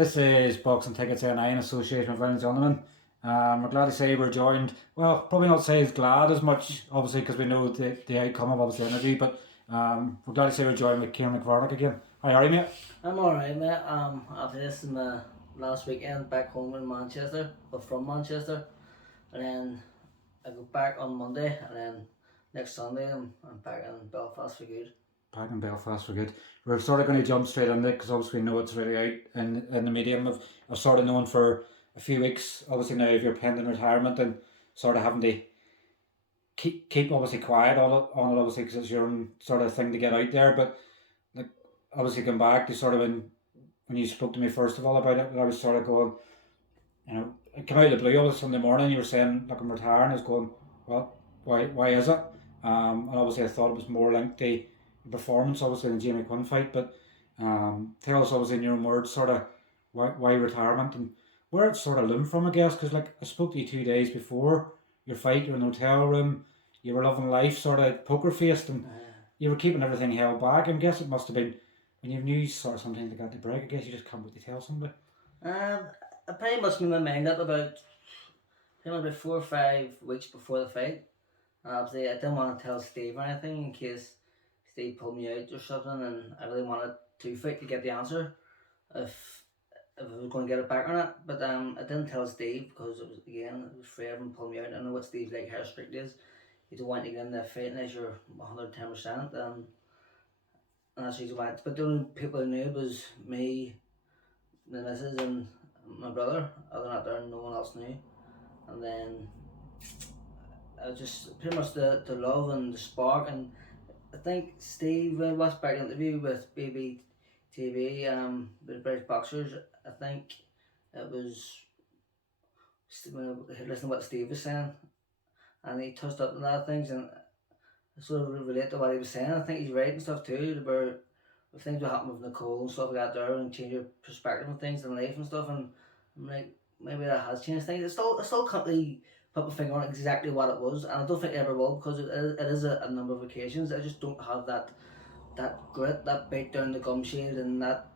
This is Boxing Tickets NI in association with Ladies and Gentlemen. We're glad to say we're joined, well, probably not say as glad as much, obviously, because we know the outcome of obviously the interview, but we're glad to say we're joined with Ciaran McVarnock again. How are you, mate? I'm alright, mate. After this is my last weekend back home in Manchester, or from Manchester, and then I go back on Monday, and then next Sunday I'm back in Belfast for good. Back in Belfast for good. We're sort of going to jump straight into it because obviously we know it's really out in the medium. I've sort of known for a few weeks, obviously now if you're pending retirement and sort of having to keep obviously quiet on it obviously because it's your own sort of thing to get out there. But like obviously come back to sort of when you spoke to me first of all about it, I was sort of going, it came out of the blue on Sunday morning. You were saying, look, I'm retiring. I was going, well, why is it? And obviously I thought it was more linked to the performance, obviously, in the Jamie Quinn fight. But tell us, obviously, in your own words, sort of why retirement and where it sort of loomed from, I guess. Because like I spoke to you 2 days before your fight. You're in the hotel room. You were loving life, sort of poker faced, and you were keeping everything held back. I guess it must have been when you knew sort of something to get the break. I guess you just can't wait to tell somebody. I pretty much made my mind up about 4 or 5 weeks before the fight. Obviously, I didn't want to tell Steve or anything in case Steve pulled me out or something, and I really wanted to fight to get the answer if I was going to get it back or not. But I didn't tell Steve because it was afraid of him pulling me out. I know what Steve's like, how strict he is. You don't want to get in that fight unless you're 110%. And that's the reason why. But the only people who knew was me, the missus, and my brother. Other than that, no one else knew. And then just pretty much the love and the spark. And I think Steve watched back interview with BBTV, with the British boxers. I think it was listening to what Steve was saying, and he touched up on a lot of things, and I sort of relate to what he was saying. I think he's right and stuff too about if things will happen with Nicole and stuff like that there, and change your perspective on things in life and stuff. And I'm like, maybe that has changed things. I still can't really put my finger on exactly what it was, and I don't think I ever will because it is a number of occasions. I just don't have that grit, that bite down the gum shield, and that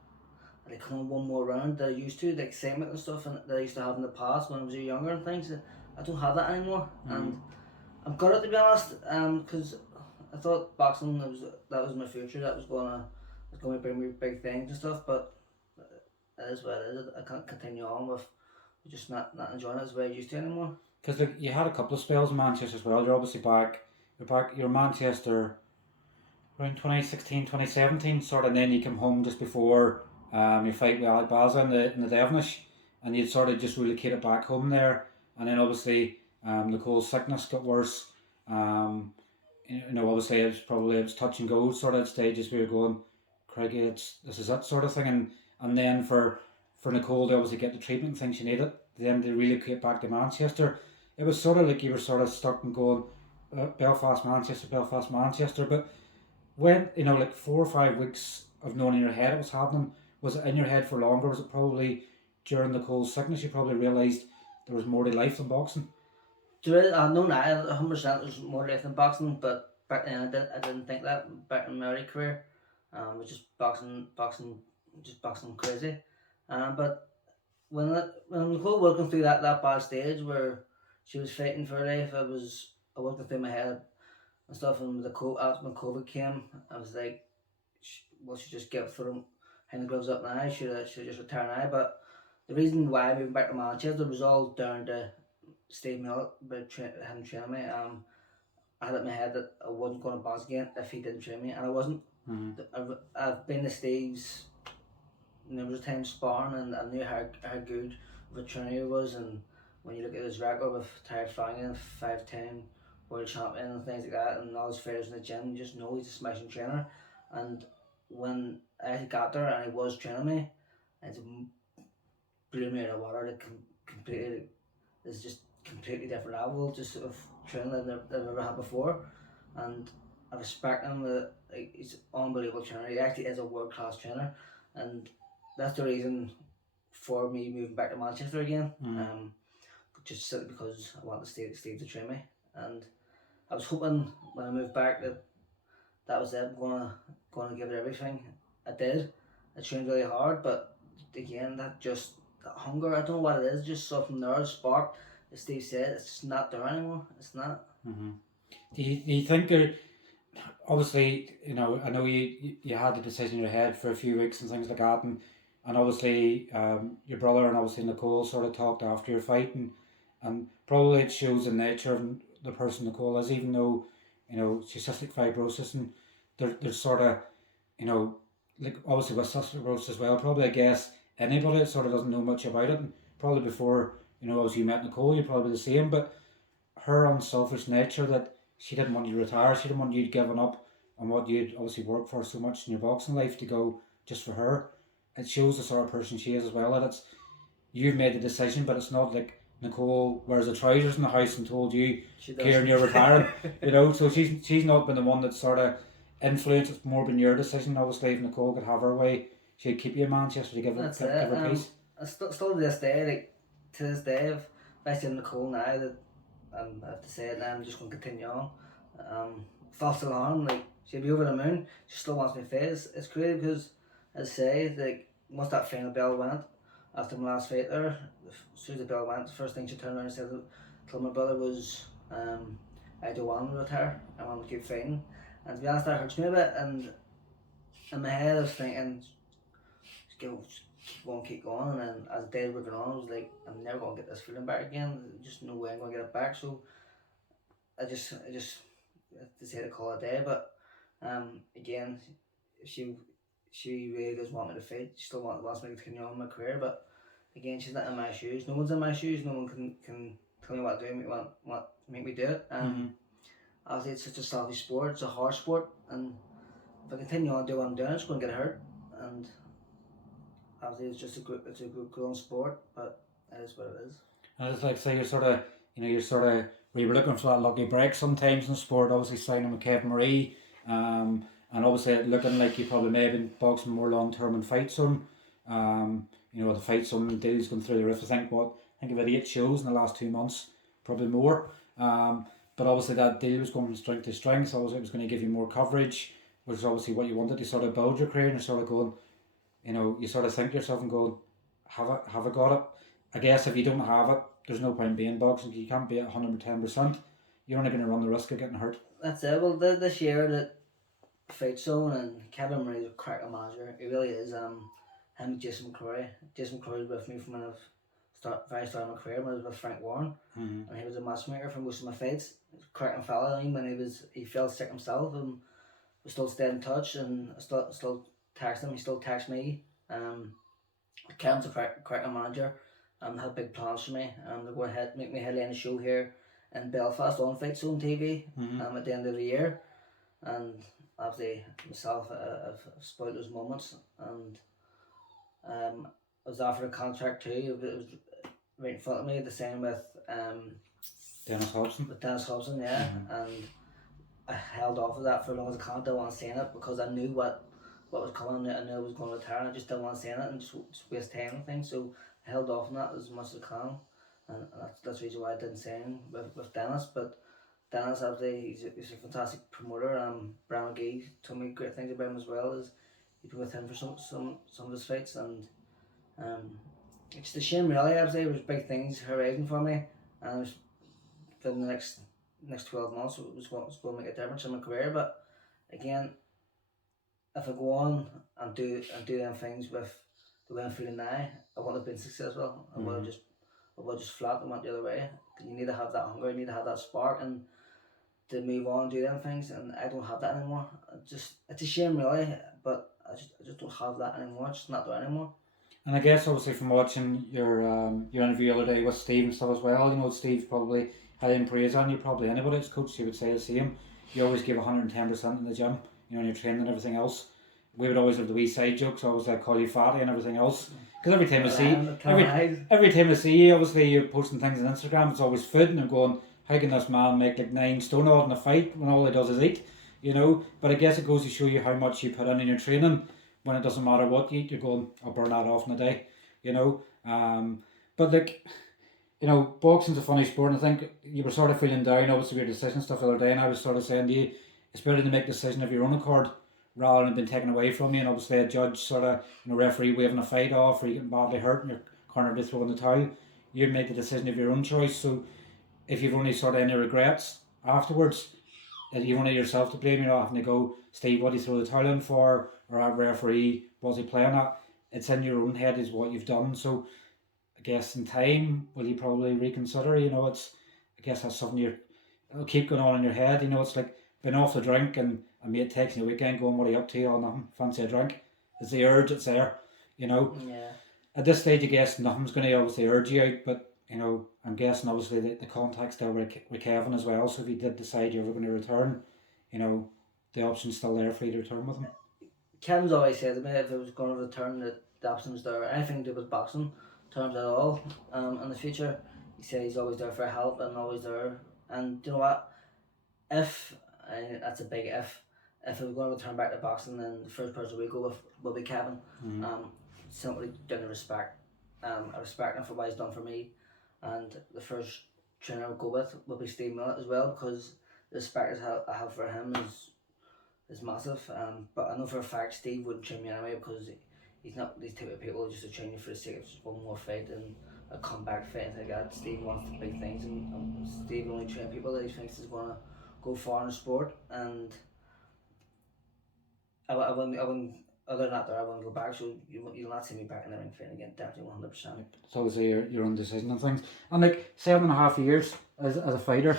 like come on one more round that I used to, the excitement and stuff, and that I used to have in the past when I was younger and things. I don't have that anymore, and I'm gutted to be honest, because I thought boxing that was my future. That was gonna bring me big things and stuff. But it is what it is. I can't continue on with just not enjoying it as way I used to anymore. Because like, you had a couple of spells in Manchester as well. You're obviously back. You're Manchester around 2016, 2017, sort of, and then you come home just before your fight with Alec Baza in the Devonish, and you'd sort of just relocated back home there, and then obviously Nicole's sickness got worse. Obviously it was touch and go sort of stages where you're going, Craigie, this is it sort of thing, and then for Nicole to obviously get the treatment and things she needed, then to relocate back to Manchester, it was sort of like you were sort of stuck and going Belfast, Manchester, but when like 4 or 5 weeks of knowing in your head it was happening, was it in your head for longer? Was it probably during Nicole's sickness you probably realised there was more to life than boxing? There is, I know now 100% there's more life than boxing, but back then I didn't think that back in my early career. It was just boxing crazy. But when Nicole working through that bad stage where she was fighting for her life, I working through my head and stuff. And when COVID came, I was like, well, she just get through hang the gloves up now. Should just retire now. But the reason why I moved back to Manchester was all down to Steve Moylette about him training me. I had it in my head that I wasn't going to box again if he didn't train me, and I wasn't. I've been to Steve's numerous times sparring, and I knew how good of a trainer he was. And when you look at his record with Tired Flanagan, 5-time world champion and things like that, and all his fighters in the gym, you just know he's a smashing trainer. And when I got there and he was training me, it blew me out of the water. Completely, it's just completely different level just of training that I've ever had before. And I respect him. He's an unbelievable trainer. He actually is a world class trainer, and that's the reason for me moving back to Manchester again. Just simply because I wanted Steve to train me, and I was hoping when I moved back that was it. I'm gonna give it everything. I did. I trained really hard, but again, that just that hunger. I don't know what it is. Just something there, spark. As Steve said, it's just not there anymore. It's not. Mm-hmm. Do you think there? Obviously, I know you had the decision in your head for a few weeks and things like that, and obviously, your brother and obviously Nicole sort of talked after your fight, and probably it shows the nature of the person Nicole is, even though, she's cystic fibrosis, and there's sort of, you know, like obviously with cystic fibrosis as well, probably I guess anybody that sort of doesn't know much about it, and probably before, obviously you met Nicole, you're probably the same, but her unselfish nature that she didn't want you to retire, she didn't want you giving up on what you'd obviously worked for so much in your boxing life to go just for her. It shows the sort of person she is as well. That it's you've made the decision, but it's not like Nicole wears the trousers in the house and told you, Ciaran, you're retiring. So she's not been the one that sort of influenced. It's more been your decision. Obviously, if Nicole could have her way, she'd keep you a man. She has to give her peace. Still to this day, to this day, if I see Nicole now, that I have to say it now, I'm just going to continue on. False alarm, she'll be over the moon. She still wants me to face. It's crazy because, as I say, once that final bell went, after my last fight there, as soon as the bell went, the first thing she turned around and said to my brother was, I don't want to retire, I want to keep fighting. And to be honest, that hurts me a bit, and in my head I was thinking, keep going, and then as the days were going on, I was like, I'm never going to get this feeling back again, just no way I'm going to get it back, so I just decided to call it a day. But again, she really does want me to fight. She still wants me to continue on my career, but again, she's not in my shoes. No one's in my shoes. No one can tell me what to do, what make me do it. Obviously, it's such a selfish sport. It's a hard sport, and if I continue on doing what I'm doing, it's going to get hurt. And obviously, it's a good growing sport, but it is what it is. And it's like, say, we were looking for that lucky break sometimes in sport. Obviously, signing with Kevin Marie. And obviously looking like you probably may have been boxing more long term in FightZone. The FightZone deal's going through the roof. I think about 8 shows in the last 2 months, probably more. But obviously that deal was going from strength to strength. So obviously it was going to give you more coverage, which is obviously what you wanted to sort of build your career. And you're sort of going, you sort of think to yourself and going, have I got it? I guess if you don't have it, there's no point being boxing. You can't be at 110%. You're only going to run the risk of getting hurt. That's it. Well, this year that FightZone and Kevin Murray's a cracker manager. He really is. Him and Jason McCrory. Jason McCrory was with me from when I very started my career when I was with Frank Warren, and he was a matchmaker for most of my fights. He was a cracking fella. When he fell sick himself, and we still stayed in touch, and I still text him. He still texts me. Kevin's a cracking manager. Had big plans for me. They're going to make me headline a show here in Belfast on FightZone TV. At the end of the year, and obviously myself, I've spoiled those moments, and I was offered a contract too. It was right in front of me. The same with Dennis Hobson. With Dennis Hobson, yeah. And I held off of that for as long as I can. I didn't want to say it because I knew what was coming. I knew I was going to retire. And I just didn't want to say it and just waste time and things. So I held off on that as much as I can, and that's the reason why I didn't say it with Dennis. But Dennis, obviously, he's a fantastic promoter. Brian McGee told me great things about him as well. As he'd been with him for some of his fights, and it's a shame really. Obviously, there was big things horizon for me, and for the next 12 months, it was going to make a difference in my career. But again, if I go on and do them things with the way I'm feeling now, I wouldn't have been successful. I would have just flat and went the other way. You need to have that hunger. You need to have that spark, and to move on and do them things, and I don't have that anymore. It's a shame really, but I just don't have that anymore. It's just not there anymore. And I guess obviously from watching your interview the other day with Steve and stuff as well, Steve probably had in praise on you. Probably anybody that's coached you would say the same. You always give 110% in the gym, in your training and everything else. We would always have the wee side jokes. I always call you fatty and everything else. Because every time I see you, obviously you're posting things on Instagram. It's always food, and I'm going, how can this man make 9 stone odd in a fight when all he does is eat? But I guess it goes to show you how much you put in your training. When it doesn't matter what you eat, you're going, I'll burn that off in a day. But boxing's a funny sport, and I think you were sort of feeling down, obviously, with your decision stuff the other day, and I was sort of saying to you, it's better to make a decision of your own accord rather than being taken away from you, and obviously a judge sort of, referee waving a fight off, or you getting badly hurt and you're cornered to throw in the towel. You make the decision of your own choice. So if you've only sort of any regrets afterwards, you've only yourself to blame. You're not having to go, Steve, what did he throw the towel in for, or a referee, was he playing at? It's in your own head is what you've done. So I guess in time, will you probably reconsider? I guess that's something it'll keep going on in your head. It's like being off the drink and a mate texting you weekend going, what are you up to? Oh, nothing, fancy a drink. It's the urge, it's there, Yeah. At this stage, I guess nothing's going to obviously urge you out, but I'm guessing obviously the context there with Kevin as well. So if you did decide you were going to return, the option's still there for you to return with him. Kevin's always said to me if I was going to return, that the option's there. Anything to do with boxing, terms at all, in the future. He said he's always there for help and always there. And you know what? If, and that's a big if I was going to return back to boxing, then the first person we go with will be Kevin. Simply down to respect. I respect him for what he's done for me, and the first trainer I would go with will be Steve Moylette as well, because the respect I have for him is massive. But I know for a fact Steve wouldn't train me anyway, because he's not these type of people just to train you for the sake of just one more fight and a comeback fight and things like that. Steve wants the big things, and Steve only train people that he thinks is going to go far in the sport. And I wouldn't. Other than that, I wouldn't go back. So you'll not see me back in the ring fighting again. Definitely 100%. It's obviously your own decision and things. And like 7.5 years as a fighter,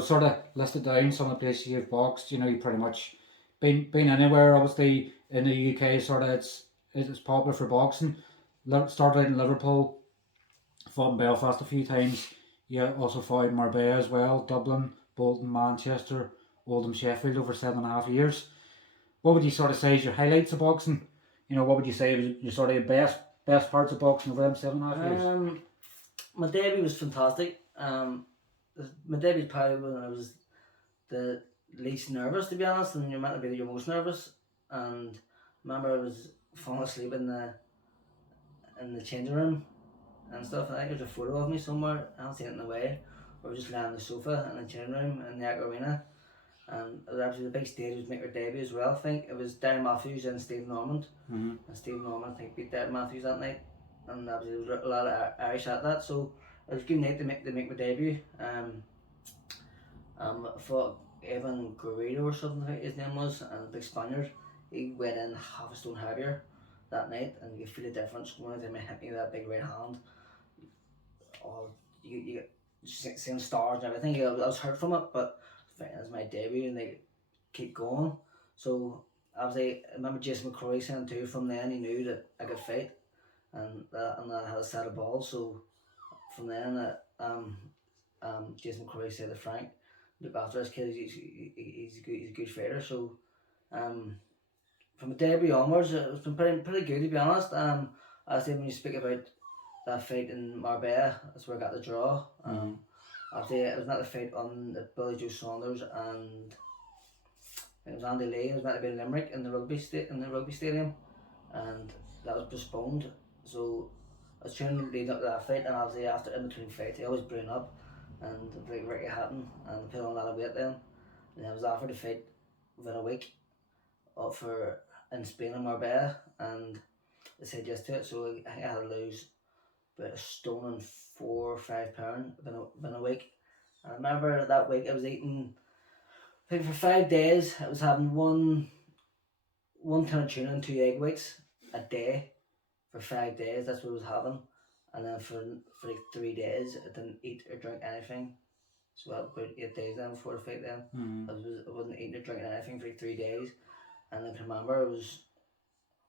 sort of listed down some of the places you've boxed. You pretty much been anywhere. Obviously in the UK, sort of it's popular for boxing. Started out in Liverpool, fought in Belfast a few times. You also fought in Marbella as well, Dublin, Bolton, Manchester, Oldham, Sheffield over 7.5 years. What would you sort of say is your highlights of boxing? What would you say was your sort of your best parts of boxing over them 7.5 years? My debut was fantastic. My debut was probably when I was the least nervous, to be honest, and you're meant to be your most nervous. And I remember I was falling asleep in the changing room and stuff. I think there's a photo of me somewhere. I haven't seen it in a way. I was just laying on the sofa in the changing room in the arena. And actually the big stage was make her debut as well. I think it was Darren Matthews and Steve Normand. And Steve Normand, I think, beat Darren Matthews that night. And obviously there was a lot of Irish at that, so it was a good night to make my debut. I fought Evan Guerrero or something, I think his name was, and the big Spaniard. He went in half a stone heavier that night, and you could feel the difference. One of them hit me with that big right hand. Oh, you seeing stars and everything. I was hurt from it, but it was my debut and they keep going. So obviously I remember Jason McCrory saying too, from then he knew that I could fight, and I had a set of balls. So from then Jason McCrory said to Frank, look after this kid, he's a good fighter. So from the debut onwards it's been pretty good, to be honest. I say when you speak about that fight in Marbella, that's where I got the draw. After it was not the fight on the Billy Joe Saunders and it was Andy Lee. It was meant to be in Limerick in the rugby stadium, and that was postponed. So I was training leading up to that fight, and obviously after in between fights, I always brain up, and like Ricky Hatton, and I put on a lot of weight then. And I was offered a fight within a week, for in Spain in Marbella, and I said yes to it. So I think I had to lose about a stone and 4 or 5 pounds within a week. And I remember that week I was eating, I think for 5 days I was having one tin of tuna and 2 egg whites a day for 5 days. That's what I was having. And then for like 3 days I didn't eat or drink anything. So about 8 days then before the fight then. I wasn't eating or drinking anything for like 3 days. And I can remember I was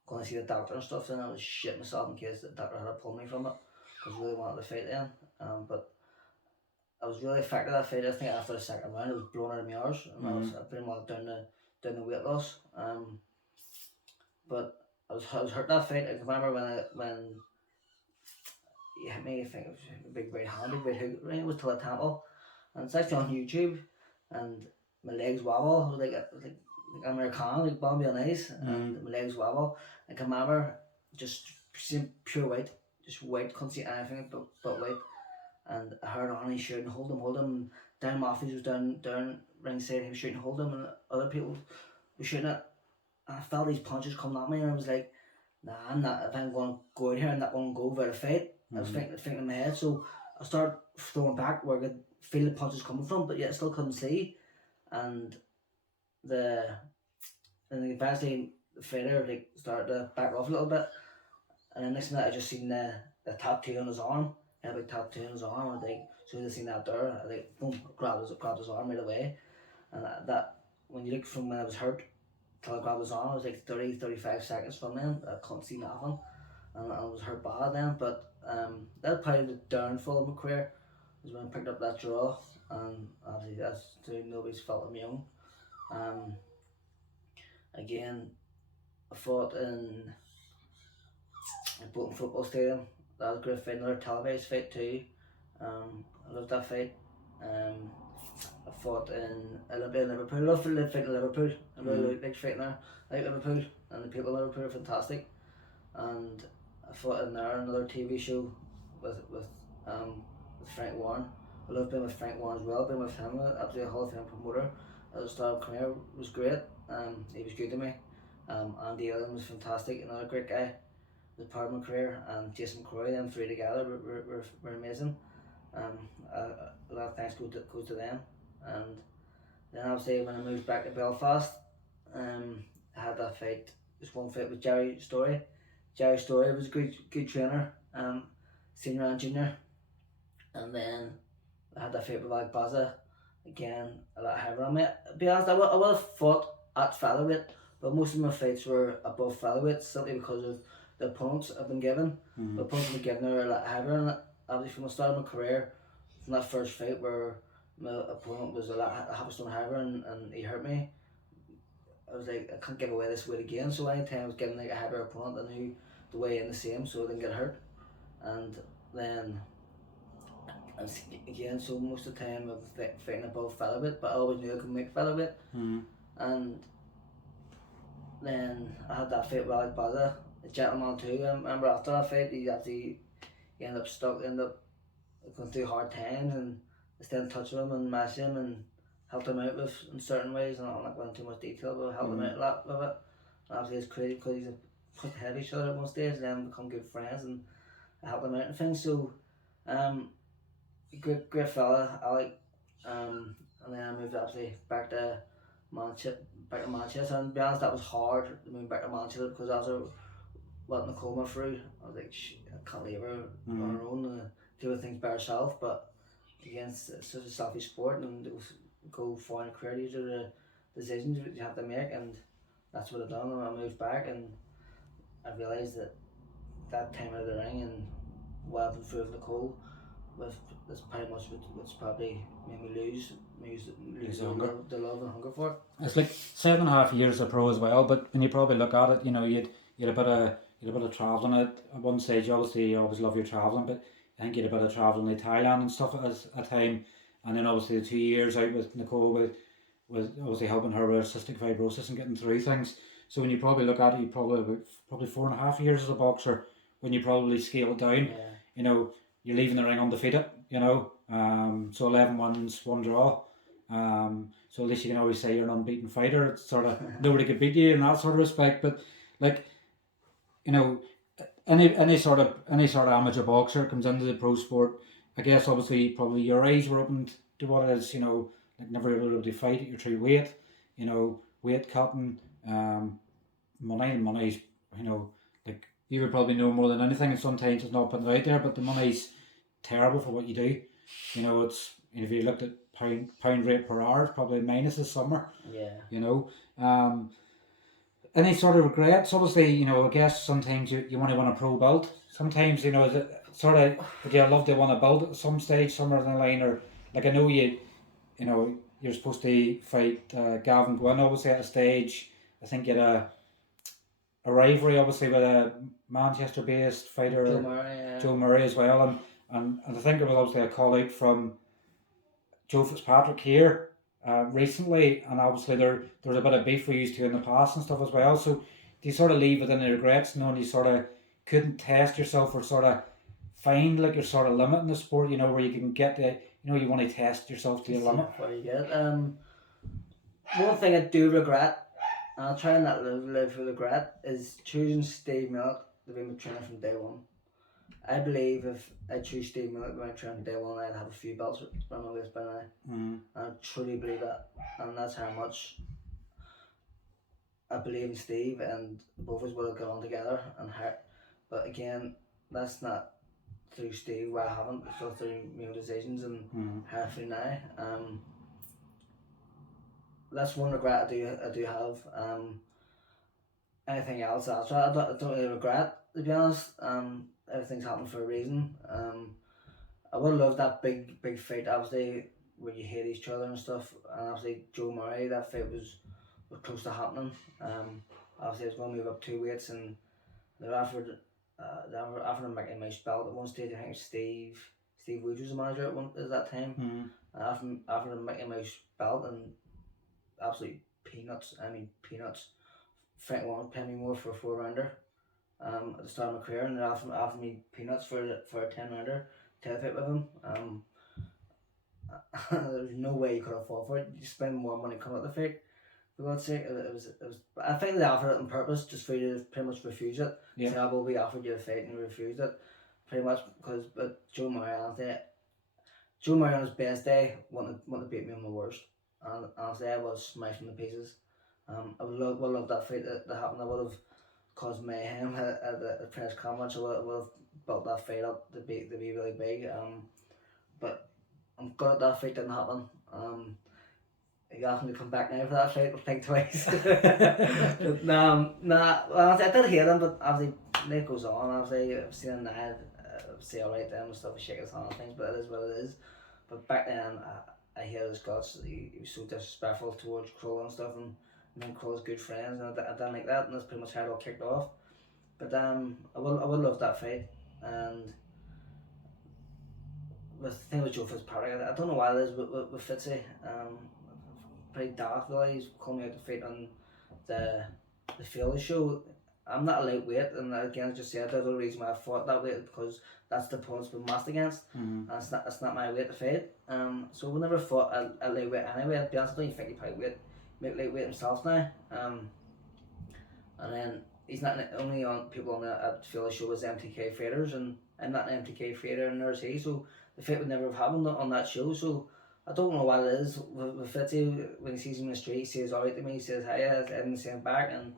going to see the doctor and stuff, and I was shitting myself in case the doctor had to pull me from it, because I really wanted to fight then. But I was really affected that fight. I think after the second round, I was blown out of my arse, and I was pretty much down the weight loss. But I was hurt that fight. I can remember when he hit me. I think it was a big right hand, big right hook. It was to the temple, and it's actually on YouTube. And my legs wobble. I was like American, like Bambi on ice, and my legs wobble. I can remember just seeing pure white, just white, couldn't see anything but white. And I heard Arnie shouting, hold him. Dan Matthews was down ringside, he was shooting, hold him, and other people were shooting it. I felt these punches coming at me, and I was like, nah, I'm not. If I'm going to go out here, I'm not going to go without a fight. I was thinking in my head, so I started throwing back where I could feel the punches coming from, but yet I still couldn't see. And eventually the fighter like started to back off a little bit, and then next minute I just seen the tattoo on his arm. He had a big tattoo on his arm. I think so. I seen that there. I like boom, grabbed his arm right away, and that when you look from when I was hurt till I grabbed his arm, it was like 35 seconds from then. I couldn't see nothing, and I was hurt bad then. But that was probably the downfall of my career, was when I picked up that draw, and obviously that's nobody's fault. I'm young. Um, Again, I fought in Bolton Football Stadium. That was a great fight, another televised fight too. I loved that fight. I fought in Olympia in Liverpool. I love fighting in Liverpool. I really like fighting there. I like Liverpool, and the people in Liverpool are fantastic. And I fought in there, another TV show with Frank Warren. I love being with Frank Warren as well. Being with him, absolutely a Hall of Fame promoter. At the start of career was great. He was good to me. Andy Allen was fantastic, another great guy. The part of my career, and Jason Croy, them three together were amazing. A lot of thanks goes to them. And then obviously when I moved back to Belfast, I had that fight, this one fight with Jerry Story. Jerry Story was a good trainer, senior and junior. And then I had that fight with Alec Baza, again a lot heavier on me. To be honest, I would have fought at featherweight, but most of my fights were above featherweight simply because of the opponents I've been given. The opponents I've been given are a lot heavier, and obviously from the start of my career, from that first fight where my opponent was a half a stone heavier and he hurt me, I was like, I can't give away this weight again. So anytime I was getting like a heavier opponent, I knew the way in the same so I didn't get hurt. And then again, so most of the time I was fighting above featherweight, but I always knew I could make featherweight. And then I had that fight with Alec Baza, a gentleman too. I remember after that fight, he ended up stuck, ended up going through hard times, and I stayed in touch with him and messaged him and helped him out with in certain ways. And I'm not going into too much detail, but helped him out a lot with it. And obviously it's crazy because he's put ahead of each other at one stage, and then become good friends, and I helped him out and things. So, great fella, Alec. And then I moved obviously back to Manchester. And to be honest, that was hard to move back to Manchester because after what Nicole went through, I was like, I can't leave her on her own and do things by herself. But again, it's such a selfish sport, and it was go far in a career. These are the decisions you have to make, and that's what I've done. And I moved back, and I realised that time out of the ring and what I've been through with Nicole, that's pretty much what's probably made me lose the love and hunger for it. It's like 7.5 years of pro as well, but when you probably look at it, you know, you had a bit of travelling at one stage. Obviously, you always love your travelling, but I think you had a bit of travelling in Thailand and stuff at a time, and then obviously the 2 years out with Nicole with obviously helping her with cystic fibrosis and getting through things. So when you probably look at it, you probably 4.5 years as a boxer when you probably scale it down. Yeah. You know, you're leaving the ring undefeated. You know, so 11 wins, 1 draw. So at least you can always say you're an unbeaten fighter. It's sort of nobody could beat you in that sort of respect. But like, you know, any sort of amateur boxer comes into the pro sport. I guess obviously probably your eyes were opened to what it is. You know, like never able to fight at your true weight. You know, weight cutting, money's. You know, like you would probably know more than anything, and sometimes it's not putting it out there, but the money's terrible for what you do. You know, it's if you looked at pound rate per hour, it's probably minus this summer. Yeah. You know, any sort of regrets? Obviously, you know, I guess sometimes you want to win a pro belt. Sometimes, you know, is it sort of would you love to win a belt at some stage somewhere in the line, or like I know you know you're supposed to fight Gavin Gwynn obviously at a stage. I think you had a rivalry obviously with a Manchester-based fighter, Joe Murray as well, and I think there was obviously a call out from Joe Fitzpatrick here recently, and obviously there was a bit of beef we used to in the past and stuff as well. So do you sort of leave within the regrets knowing you sort of couldn't test yourself or sort of find like your sort of limit in the sport, you know, where you can get the, you know, you want to test yourself to your limit? Very good. One thing I do regret I'll try and not live with regret, is choosing Steve Moylette to be my trainer from day one. I believe if I choose Steve Moylette to be my trainer from day one, I'd have a few belts around my waist by now. I truly believe that, and that's how much I believe in Steve, and both of us would have gone on together and hurt. But again, that's not through Steve where I haven't, it's all through my own decisions and how I feel now. That's one regret I do have. Anything else, I don't really regret, to be honest. Everything's happened for a reason. I would love that big fight, obviously, where you hate each other and stuff. And obviously, Joe Murray, that fight was close to happening. Obviously, I was going to move up 2 weights, and they offered a Mickey Mouse belt at one stage. I think Steve Woods was the manager at that time. After a Mickey Mouse belt, and absolutely peanuts. I mean peanuts. Frank wanted to pay me more for a 4-rounder at the start of my career, and they offered me peanuts for a 10-rounder tail fight with him. There was no way you could have fought for it. You spend more money coming at the fight. For God's sake, it was. I think they offered it on purpose, just for you to pretty much refuse it. Yeah. So, well, we offered you a fight and you refused it, pretty much because. But Joe Murray on his best day wanted to beat me on my worst, and honestly, I was smashed into pieces. I would love that fight that happened. I would have caused mayhem at the press conference. I would have built that fight up to be really big. But I'm glad that fight didn't happen. He asked me to come back now for that fight. I'll think twice. But, well, I did hear him, but obviously it goes on. Obviously, I've seen him now. I've seen alright then and stuff. I shake his hand and things, but it is what it is. But back then, I hear his guts. He was so disrespectful towards Crow and stuff, and me and Crow's good friends, and I didn't like that, and that's pretty much how it all kicked off. But I would love that fight, and the thing with Joe Fitzpatrick, I don't know why it is with Fitzy. Pretty daft really. He's calling me out to fight on the Philly show. I'm not a lightweight, and again, I just said the reason why I fought that weight because that's the opponent's been masked against, and it's not my weight to fight. So we never fought a lightweight anyway. To be honest, I don't even think he probably make lightweight himself now. And then he's not only on people on the Philly show as MTK fighters, and I'm not an MTK fighter, and there's he. So the fight would never have happened on that show. So I don't know what it is with Fitzy. When he sees him in the street, he says alright to me, he says hi, I didn't say him back, and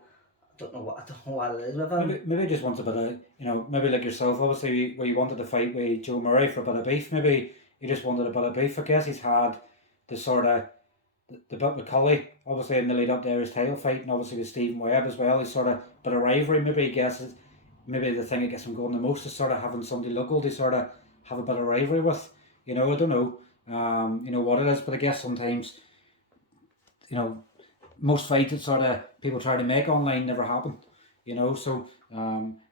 I don't know what it is with him. Maybe just wants a bit of, maybe like yourself, obviously, where you wanted to fight with Joe Murray for a bit of beef. Maybe he just wanted a bit of beef. I guess he's had the sort of the bit with Cully, obviously in the lead up there, his title fight, and obviously with Stephen Webb as well. He's sort of bit of rivalry. Maybe he guesses. Maybe the thing that gets him going the most is sort of having somebody local to sort of have a bit of rivalry with. I don't know. What it is, but I guess sometimes, most fights that sort of people try to make online never happen, so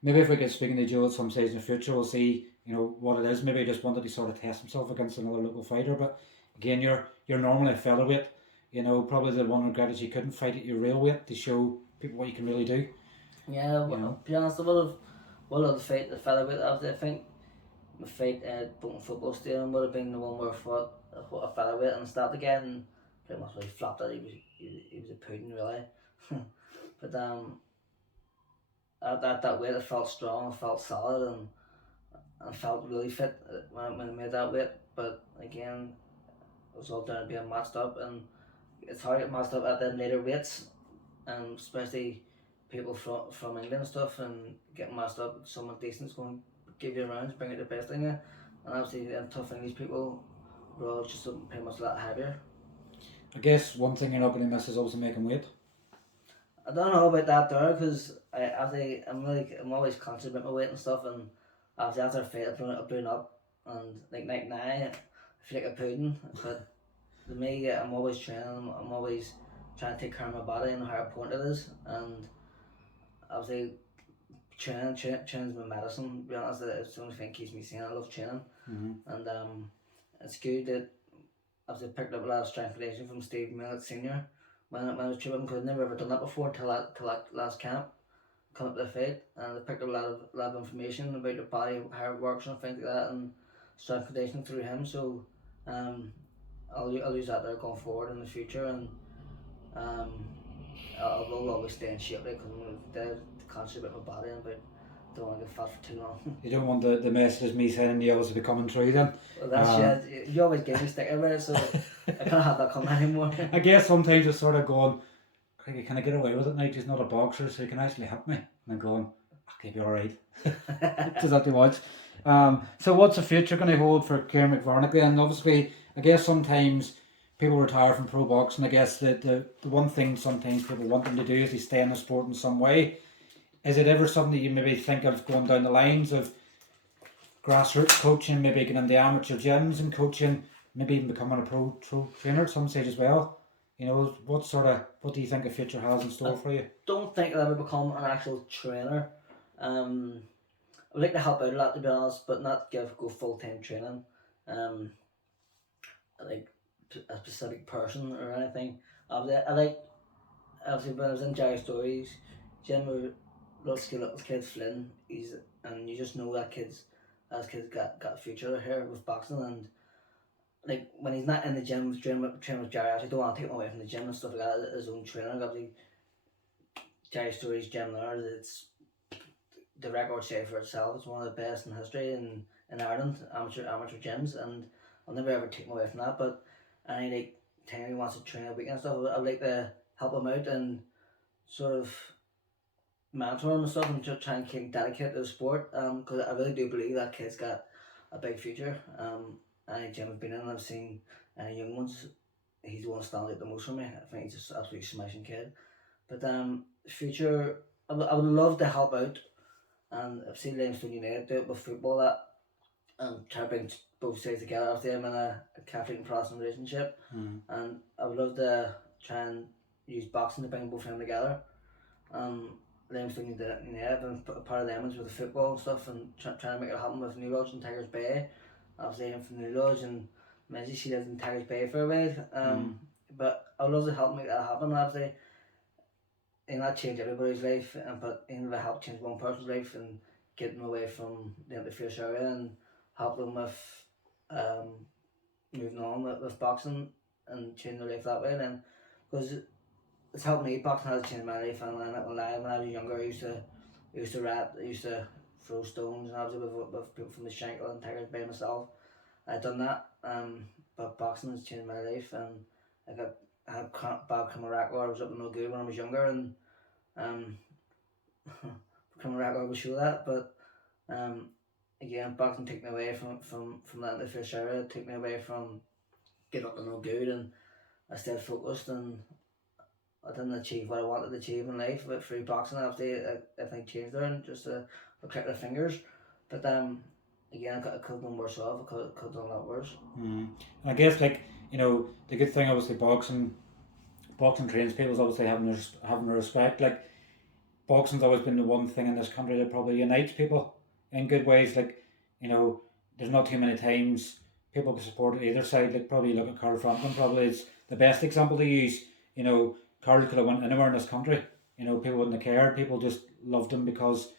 maybe if we get speaking to Joe at some stage in the future, we'll see, what it is. Maybe he just wanted to sort of test himself against another local fighter, but again, you're normally a featherweight, probably the one regret is you couldn't fight at your real weight to show people what you can really do. Yeah, to be honest, I would have fight the featherweight. I think my fight at Bolton Football Stadium would have been the one where I fought a featherweight and started again, and pretty much really flopped it. He was a pudding really. But at that weight I felt strong, I felt solid, and I felt really fit when I made that weight. But again, it was all down to being matched up, and it's hard to get matched up at the later weights, and especially people from England and stuff, and getting matched up with someone decent is going to give you rounds, bring out the best in you, and obviously tough English people were all just pretty much a lot heavier. I guess one thing you're not going to miss is obviously making weight. I don't know about that there, because I'm always conscious about my weight and stuff, and obviously after a fight I blown up, and like now I feel like a pudding, but to me I'm always training, I'm always trying to take care of my body and how important it is, and obviously training's my medicine, to be honest. It's the only thing that keeps me sane. I love training, and it's good that I've picked up a lot of strength conditioning from Steve Moylette Senior when I was training, because I'd never ever done that before till that last camp, come up to the fight, and I picked up a lot of information about your body, how it works and things like that, and strength conditioning through him. So I'll use that there going forward in the future, and I'll always stay in shape because I'm dead conscious about my body and about don't want to get fat for too long. You don't want the messages me sending you also be coming through then. Well, that's you always give me stick about it, so I can't have that coming anymore. I guess sometimes it's sort of going, Craigie, can I get away with it now? He's not a boxer, so he can actually hit me. And I'm going, I'll be alright. Does that too much? So what's the future going to hold for Ciaran McVarnock then? Obviously, I guess sometimes people retire from pro boxing. I guess the one thing sometimes people want them to do is they stay in the sport in some way. Is it ever something that you maybe think of going down the lines of grassroots coaching, maybe getting into amateur gyms and coaching, maybe even becoming a pro trainer at some stage as well? You know, what do you think the future has in store for you? Don't think I'll ever become an actual trainer. I would like to help out a lot, to be honest, but not go full-time training. Like a specific person or anything. Obviously when I was in Jerry Stories, Jim were little kid Flynn. And you just know that kid's got a future here with boxing. And like when he's not in the gym training with Jerry, I actually don't want to take him away from the gym and stuff like that. His own trainer, obviously. Jerry Stories gym there, it's the record say for itself. It's one of the best in history in Ireland, amateur gyms, and I'll never ever take him away from that. But any time he wants to train a weekend and stuff, I'd like to help him out and sort of mentor him and stuff, and just try and keep him dedicated to the sport. Because I really do believe that kid's got a big future. Any gym I've been in, I've seen any young ones. He's the one that stands out the most for me. I think he's just an absolutely smashing kid. But future, I would love to help out, and I've seen Limestone United do it with football, that and try to bring both sides together after them in a Catholic and Protestant relationship. And I would love to try and use boxing to bring both of them together. Limestone United and part of them is with the football and stuff, and trying to make it happen with New Lodge and Tigers Bay. Obviously I'm from New Lodge, and Maisie, she lives in Tigers Bay for a while. But I would love to help make that happen. Obviously, and not change everybody's life, but even if I help change one person's life and get them away from the interface area and help them with moving on with boxing and changing their life that way, then because it's helped me. Boxing has changed my life, and I'm not gonna lie. When I was younger, I used to rap, I used to throw stones, and obviously with people from the Shankill and Tigers Bay myself. I'd done that, but boxing has changed my life, and I had bad criminal record. I was up to no good when I was younger, and criminal record will show that. But again, boxing took me away from that interface area. It took me away from getting up to no good, and I stayed focused, and I didn't achieve what I wanted to achieve in life. But through boxing, after I think changed there, and just a click of the fingers. But again, I could have done worse off. I could have done a lot worse. I guess the good thing obviously boxing trains people is obviously having the respect. Like boxing's always been the one thing in this country that probably unites people in good ways. Like there's not too many times people can support either side. Like probably look at Carl Frampton. Probably is the best example to use. Carl could have went anywhere in this country. People wouldn't have cared. People just loved him because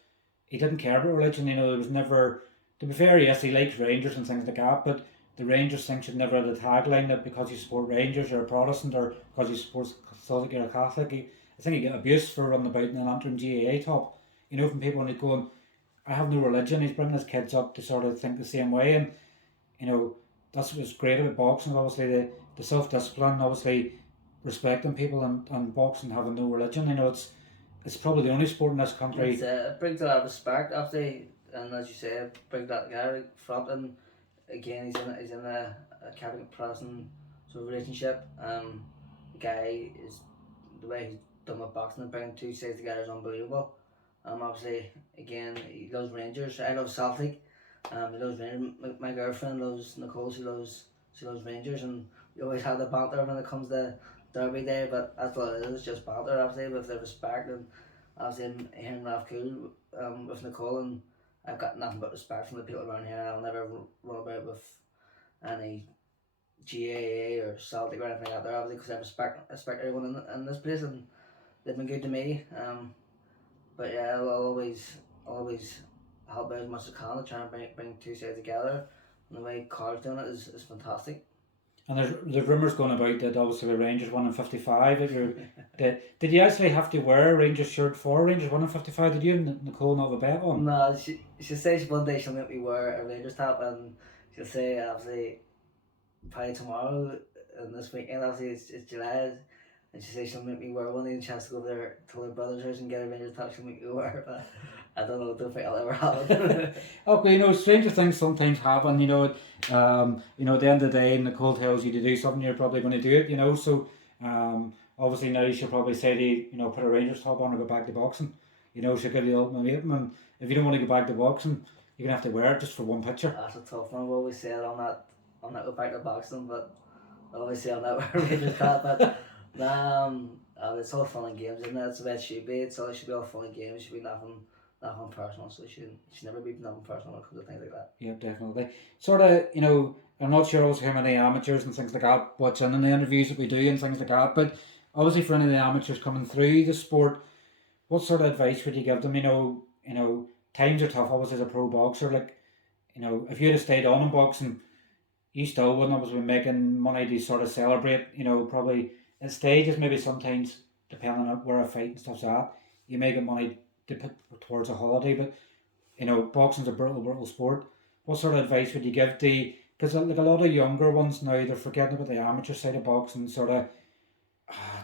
he didn't care about religion. There was never. To be fair, yes, he likes Rangers and things like that, but the Rangers thing should never have a tagline that because you support Rangers you're a Protestant, or because you support Catholic you're a Catholic. I think he get abuse for running about in an Antrim GAA top. From people, and he's going, I have no religion. He's bringing his kids up to sort of think the same way, and that's what's great about boxing. Obviously, the self discipline, obviously respecting people, and boxing having no religion. It's probably the only sport in this country. It brings a lot of respect after. And as you say, bring that guy Frampton again. He's in a Catholic Protestant sort of relationship. The guy is the way he's done with boxing and bringing two sides together is unbelievable. Obviously, again, he loves Rangers. I love Celtic. He loves Rangers. My girlfriend loves Nicole. She loves Rangers, and we always have the banter when it comes to Derby Day. But that's all it is. It's just banter, obviously, with the respect, and obviously hearing Ralph cool with Nicole, and I've got nothing but respect from the people around here. I'll never run about with any GAA or Celtic or anything like that, obviously, because I respect everyone in this place, and they've been good to me. But yeah, I'll always help out as much as I can to try and bring two sides together. And the way Carl's doing it is fantastic. And there's rumours going about that obviously the Rangers won in 55. Did you actually have to wear a Rangers shirt for Rangers won in 55? Did you and Nicole not have a bet on? No, she says one day she'll make me wear a Rangers top, and she'll say obviously probably tomorrow and this weekend obviously it's July, and she says she'll make me wear one. Any chance to go over there to her brother's house and get a Rangers top, she'll make me wear. But I don't know. Don't think I'll ever happen. Okay, stranger things sometimes happen. At the end of the day, Nicole tells you to do something, you're probably going to do it. So obviously now she'll probably say to you, put a Rangers top on or go back to boxing. She'll give you the ultimatum, and if you don't want to go back to boxing, you're gonna have to wear it just for one picture. That's a tough one. We always say it on that go back to boxing, but I always say I'm not wear a Rangers top. But it's all fun and games, isn't it? It's the way it should be. It should be all fun and games. It should be nothing personal. So it should never be nothing personal when it comes to things like that. Yeah, definitely. Sort of, I'm not sure also how many amateurs and things like that watch in the interviews that we do and things like that, but obviously for any of the amateurs coming through the sport, what sort of advice would you give them? Times are tough, obviously, as a pro boxer. Like, if you'd have stayed on in boxing, you still wouldn't obviously be making money to sort of celebrate, probably at stages, maybe sometimes, depending on where a fight and stuff's at, you may get money to put towards a holiday, but, boxing's a brutal sport. What sort of advice would you give to, because like a lot of younger ones now, they're forgetting about the amateur side of boxing, sort of,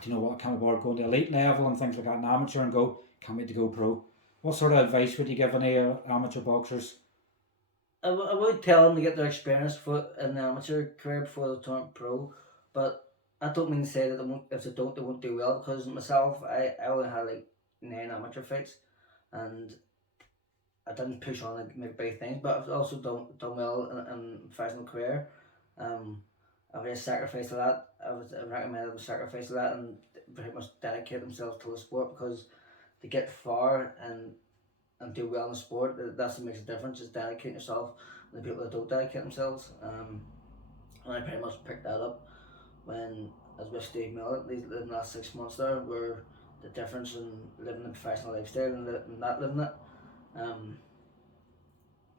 do you know what, can't afford going to elite level and things like that, an amateur and go, can't wait to go pro. What sort of advice would you give any amateur boxers? I would tell them to get their experience in the amateur career before they turn pro, but I don't mean to say that if they don't, they won't do well, because myself, I only had like 9 amateur fights, and I didn't push on and make big things, but I've also done well in professional career. I've really sacrificed a lot. I recommend them sacrifice a lot and pretty much dedicate themselves to the sport, because to get far and do well in the sport, that's what makes a difference, is dedicating yourself. And the people that don't dedicate themselves, and I pretty much picked that up when I was with Steve Moylette the last 6 months there, where the difference in living a professional lifestyle and not living it.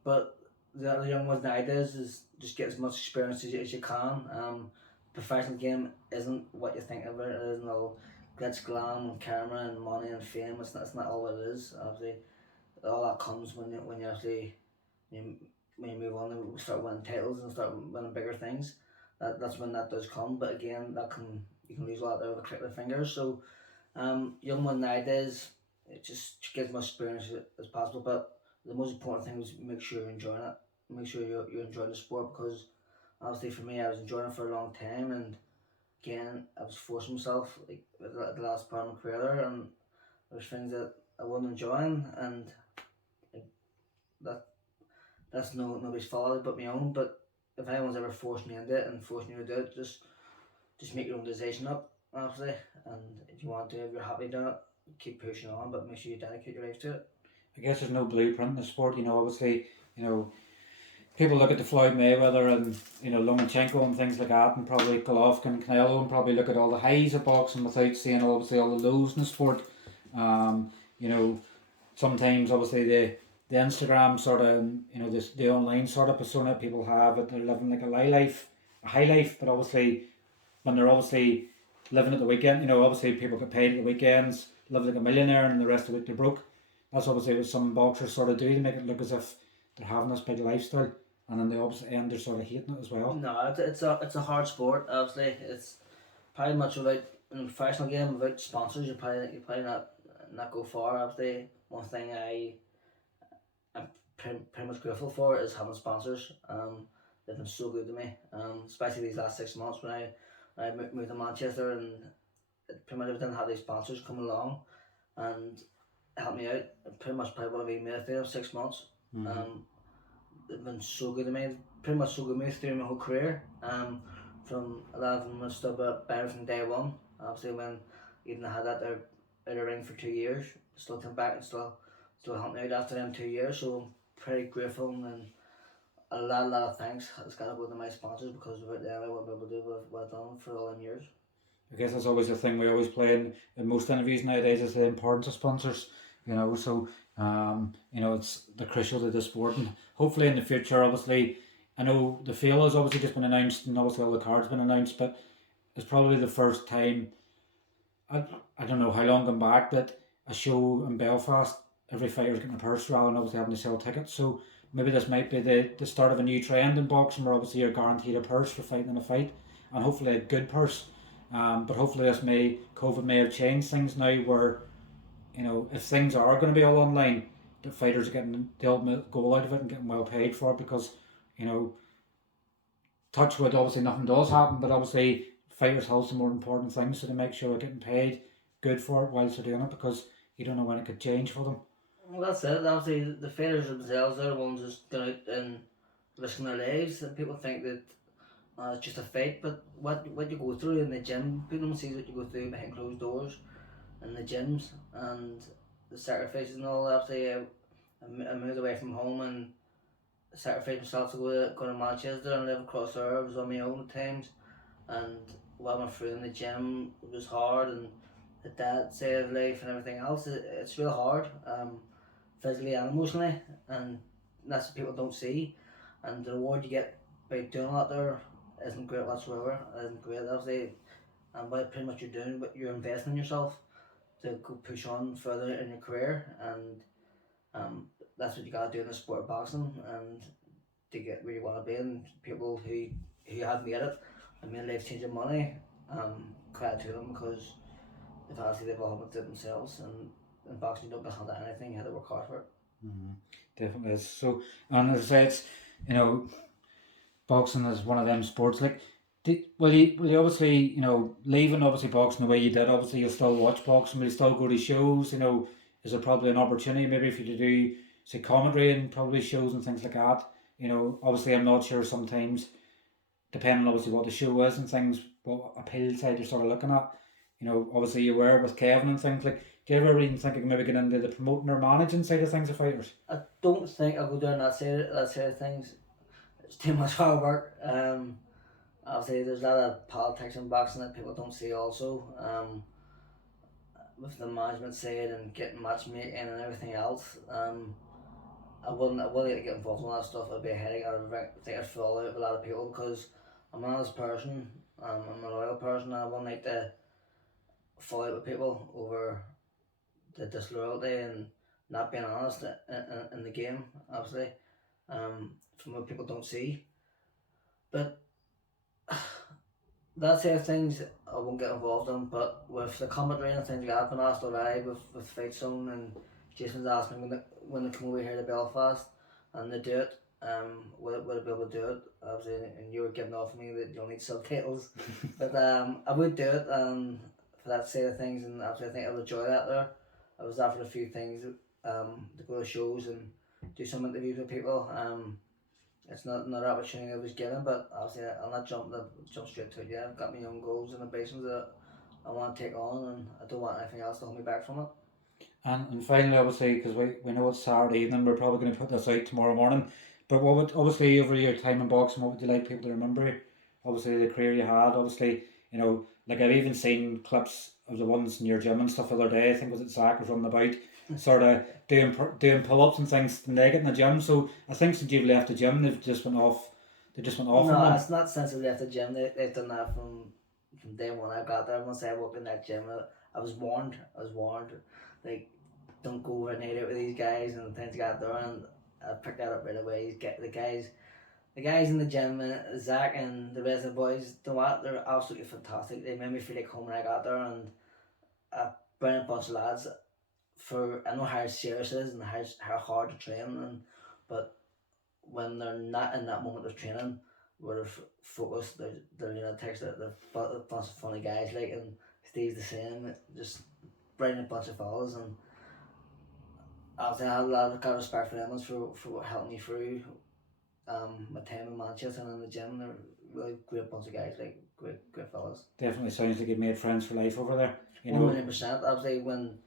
But the other young ones nowadays is just get as much experience as you can. Professional game isn't what you think of it. It isn't all glitz, glam, and camera and money and fame. It's not all it is. Obviously, all that comes when you actually when you move on and start winning titles and start winning bigger things. That's when that does come. But again, you can lose a lot there with a click of the fingers. So young one nowadays, it just get as much experience as possible. But the most important thing is make sure you're enjoying it. Make sure you're enjoying the sport, because obviously for me, I was enjoying it for a long time, and again, I was forcing myself like at the last part of my career there, and there was things that I wasn't enjoying, and that's nobody's fault but my own. But if anyone's ever forced me into it and forced me to do it, just make your own decision up, obviously. And if you want to, if you're happy doing it, keep pushing on, but make sure you dedicate your life to it. I guess there's no blueprint in the sport. Obviously, people look at the Floyd Mayweather and Lomachenko and things like that, and probably Golovkin and Canelo, and probably look at all the highs of boxing without seeing obviously all the lows in the sport. Sometimes obviously the Instagram sort of the online sort of persona people have, that they're living like a high life, but obviously when they're obviously living at the weekend, obviously people get paid at the weekends, live like a millionaire, and the rest of the week they're broke. That's obviously what some boxers sort of do to make it look as if they're having this big lifestyle, and then the opposite end, they're sort of hating it as well. No, it's a hard sport. Obviously, it's probably much about in a professional game without sponsors. You probably not go far. Obviously, one thing I'm pretty much grateful for is having sponsors. They've been so good to me. Especially these last 6 months when I moved to Manchester, and pretty much didn't have these sponsors coming along and help me out. Pretty much probably would have been made there 6 months. Mm-hmm. They've been so good to me. Pretty much so good to me through my whole career. From a lot of them were still better from day one. Obviously, when even I had that there out of ring for 2 years, still came back and still helped me out after them 2 years. So I'm pretty grateful, and a lot of thanks has got to go to my sponsors, because without them I wouldn't be able to do what I've done for all them years. I guess that's always the thing we always play in most interviews nowadays, is the importance of sponsors. So it's the crucial to the sport, and hopefully in the future, obviously, I know the fail has obviously just been announced, and obviously all the cards been announced, but it's probably the first time, I, I don't know how long gone back, that a show in Belfast, every fighter's getting a purse rather than obviously having to sell tickets. So maybe this might be the start of a new trend in boxing where obviously you're guaranteed a purse for fighting in a fight, and hopefully a good purse. But hopefully COVID may have changed things now where, if things are going to be all online, the fighters are getting the ultimate goal out of it and getting well paid for it because, you know, touch wood, obviously nothing does happen, but obviously fighters' health is the more important thing, so they make sure they're getting paid good for it whilst they're doing it because you don't know when it could change for them. Well, that's it. Obviously, the fighters themselves are the ones just going out and risking their lives, and people think that it's just a fight. But what you go through in the gym, people don't see what you go through behind closed doors in the gyms and the sacrifices and all. Obviously, I moved away from home and sacrificed myself to go to Manchester and live across there. I was on my own at times, and what I went through in the gym was hard, and the dad side of life and everything else. It's real hard, physically and emotionally, and that's what people don't see. And the reward you get by doing that there isn't great whatsoever. It isn't great, obviously. And by pretty much you're doing, but you're investing in yourself to go push on further in your career, and um, that's what you gotta do in the sport of boxing, and to get where you want to be. And people who have made it and made life changing money, credit to them because they've all helped it themselves. And in boxing, you don't get handed anything; you have to work hard for it. Mm-hmm. Definitely is. So, and as I say, it's, boxing is one of them sports. Like, will you obviously, leaving obviously boxing the way you did, obviously you'll still watch boxing, will you still go to shows, is there probably an opportunity maybe for you to do, say, commentary and probably shows and things like that? Obviously I'm not sure sometimes, depending on obviously what the show is and things, what appeal side you're sort of looking at. Obviously you were with Kevin and things like, do you ever even think of maybe getting into the promoting or managing side of things of fighters? I don't think I'll go down that side of things. It's too much hard work. Obviously, there's a lot of politics in boxing that people don't see. Also, with the management side and getting matchmaking and everything else. I wouldn't get involved in that stuff. It'd be a headache. I think I'd fall out with a lot of people because I'm an honest person. I'm a loyal person, and I wouldn't like to fall out with people over the disloyalty and not being honest in the game. Obviously, from what people don't see. But that side of things I won't get involved in, but with the commentary and things like that, I've been asked already with FightZone, and Jason's asked me when they come over here to Belfast and they do it, would I be able to do it? Obviously, and you were giving off me that you'll need subtitles, but I would do it for that side of things, and obviously I think I would enjoy that there. I was after a few things to go to shows and do some interviews with people. It's not another opportunity I was given, but obviously I'll not jump straight to it yet. I've got my own goals and ambitions that I want to take on, and I don't want anything else to hold me back from it. And finally, obviously, because we know it's Saturday evening, we're probably going to put this out tomorrow morning. But what would, obviously, over your time in boxing, what would you like people to remember? Obviously, the career you had, obviously, like I've even seen clips of the ones in your gym and stuff the other day. I think was it Zach was running about, sort of doing pull ups and things naked in the gym. So I think since you've left the gym, they've just went off. They just went off. No, it's not since I left the gym. They've done that from day one. I got there. Once I walked in that gym, I was warned. I was warned. Like, don't go over night out with these guys and things got there, and I picked that up right away. The guys in the gym, Zach and the rest of the boys, they're absolutely fantastic. They made me feel like home when I got there, and a brilliant bunch of lads. I know how serious it is and how hard to train, but when they're not in that moment of training, where they're focused, they're takes they're a bunch of funny guys like, and Steve's the same, just brilliant bunch of fellas, and I had a lot of respect for them for what helped me through my time in Manchester and in the gym. They're really great bunch of guys, like great fellas. Definitely sounds like you've made friends for life over there. 100%. Obviously, when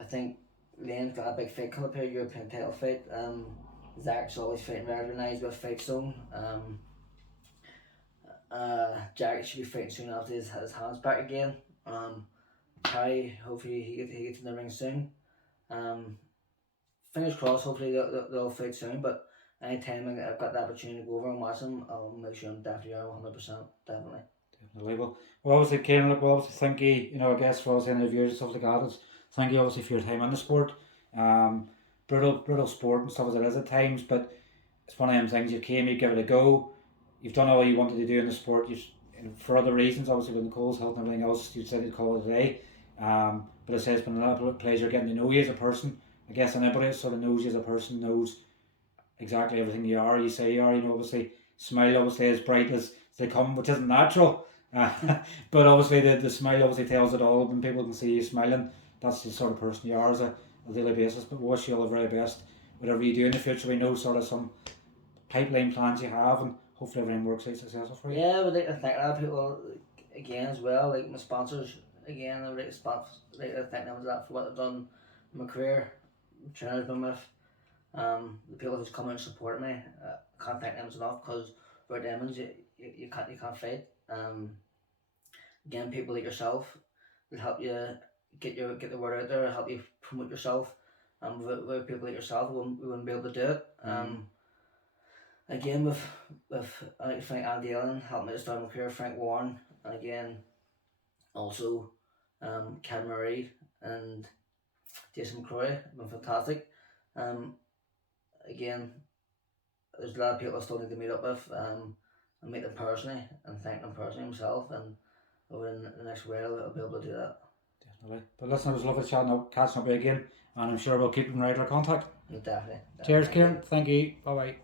I think Lane's got a big fight coming up here, European title fight. Zach's always fighting regularly now. He's with FightZone. Jack should be fighting soon after his hands back again. Harry, hopefully he gets in the ring soon. Fingers crossed. Hopefully they'll fight soon. But anytime I've got the opportunity to go over and watch them, I'll make sure I'm definitely there 100%, definitely. Definitely. Well, obviously, Kieran, look, well, obviously, thank you, I guess, for all the interviews and stuff like that. Thank you, obviously, for your time in the sport. Um, brutal sport and stuff as it is at times, but it's one of them things. You came, you give it a go. You've done all you wanted to do in the sport. For other reasons, obviously, with Nicole's health and everything else, you said you'd call it a day. But I say it's been a lot of pleasure getting to know you as a person. I guess anybody that sort of knows you as a person knows exactly everything you are. You say you are. Obviously, smile obviously as bright as they come, which isn't natural. But obviously, the smile obviously tells it all. When people can see you smiling, that's the sort of person you are as a daily basis. But we wish you all the very best. Whatever you do in the future, we know sort of some pipeline plans you have, and hopefully everything works out successful for you. Yeah, I would like to thank a lot of people again as well, like my sponsors. Again, I would like to thank them for what they've done in my career, trainers been with, the people who's come out and supported me. I can't thank them enough because without them, you can't fight. Again, people like yourself will help you get the word out there, help you promote yourself. Without people like yourself, we wouldn't be able to do it. Again, with Frank Andy Allen helped me to start my career, Frank Warren, and again, also Ken Murray and Jason McCroy have been fantastic. Again, there's a lot of people I still need to meet up with and meet them personally and thank them personally myself, and over in the next while I'll be able to do that. Definitely. But listen, it was lovely catching up with you again, and I'm sure we'll keep in regular contact. Definitely. Cheers, Kieran. Thank you. Bye bye.